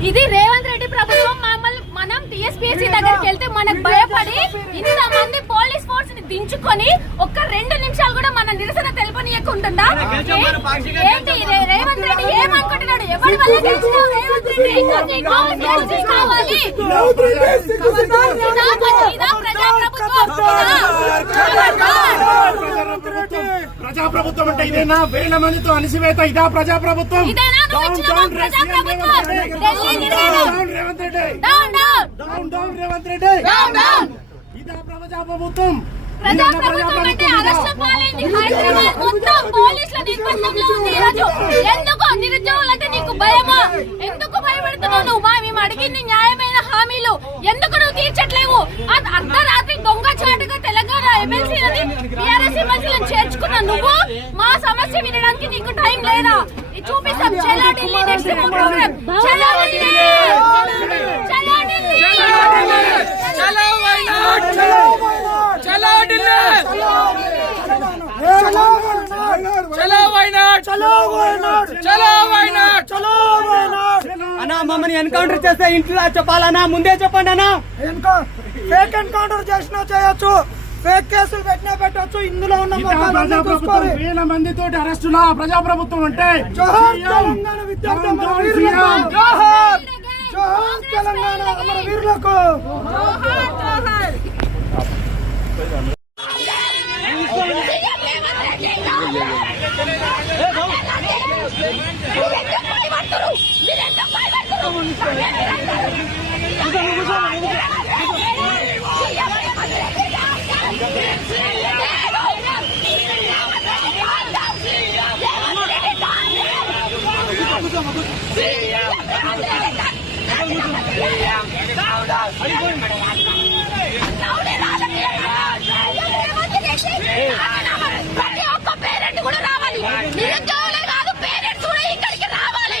ఇది రేవంత్ రెడ్డి ప్రభుత్వం మమ్మల్ని మనం టీఎస్పీఎస్సీ దగ్గరికి వెళ్తే మనకు భయపడి ఇంత మంది పోలీస్ ఫోర్స్ని దించుకొని ఒక్క రెండు నిమిషాలు కూడా మన నిరసన తెలుపనీయకుంటుందా ఏంటి రేవంత్ రెడ్డి ఏమనుకుంటున్నాడు ఎవరి వల్ల గెలిచినావు రేవంత్ రెడ్డి కావాలి ప్రజాప్రభుత్వం ప్రజాప్రభుత్వం అంటే ఇదేనా వేల మందితో అణిసివేత ఇదా ప్రజాప్రభుత్వం? ఇదేనా నువ్వు down down Revanth Reddy down down Revanth ఇదా ప్రజాప్రభుత్వం? ప్రజాప్రభుత్వం అంటే అరెస్ట్ పాలైంది. హైదరాబాద్ మొత్తం పోలీసుల నిర్బంధంలో ఉంది. ఈరోజు ఎందుకు నిరుద్యోగులు అంటే నీకు భయమా? ఎందుకు భయపడుతున్నావు నువ్వు? మా మేము అడిగింది న్యాయమైన హామీలు. ఎందుకు నువ్వు తీర్చట్లేవు? అర్ధ- అర్ధరాత్రి దొంగ చాటుగా తెలంగాణ ఎమ్మెల్సీలని టీఆర్ఎస్ ఎమ్మెల్సీలను చేర్చుకున్న నువ్వు మా సమస్య వినడానికి నీకు టైం లేదా. ఇది చూపిస్తాం. చలో ఢిల్లీ నెక్స్ట్ ప్రోగ్రామ్ చలో ఢిల్లీ. చలో ఢిల్లీ. చలో వైనాడ్ చలో ఢిల్లీ. చలో వైనాడ్ చలో వైనాడ్ చలో వైనాడ్ చలో అన్నా మమ్మల్ని ఎన్కౌంటర్ చేస్తే ఇంట్లో చెప్పాలన్నా ముందే చెప్పండి అన్నా. ఫేక్ ఎన్కౌంటర్ చేసినా చేయొచ్చు. ఫేక్ కేసులు పెట్టినా పెట్టొచ్చు ఇందులో ఉన్న ఇదా మొత్తాన్ని ప్రజాప్రభుత్వం చూసుకోవాలి వేల మందితోటి అరెస్టులా ప్రజాప్రభుత్వం అంటే జోహార్ సీఎం, తెలంగాణ విద్యార్థి డౌన్ అమర డౌన్ వీరులకు సీఎం. జోహార్ జోహార్ తెలంగాణ అమర వీరులకు ప్రతి ఒక్క పేరెంట్ కూడా రావాలి నిరుద్యోగులే కాదు పేరెంట్స్ కూడా ఇక్కడికి రావాలి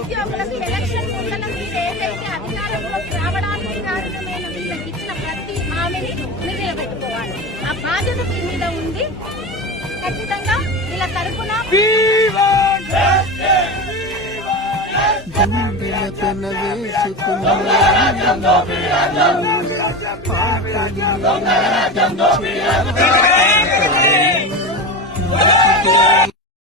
నిరుద్యోగులకు ఎలక్షన్ ముందర మీరు ఏదైతే అధికారంలోకి రావడానికి కారణమైన వీళ్ళకి ఇచ్చిన ప్రతి హామీని మీరు నిలబెట్టుకోవాలి ఆ బాధ్యత మీ మీద ఉంది ఖచ్చితంగా వీళ్ళ తరఫున గుండెలతన వేసుకున్న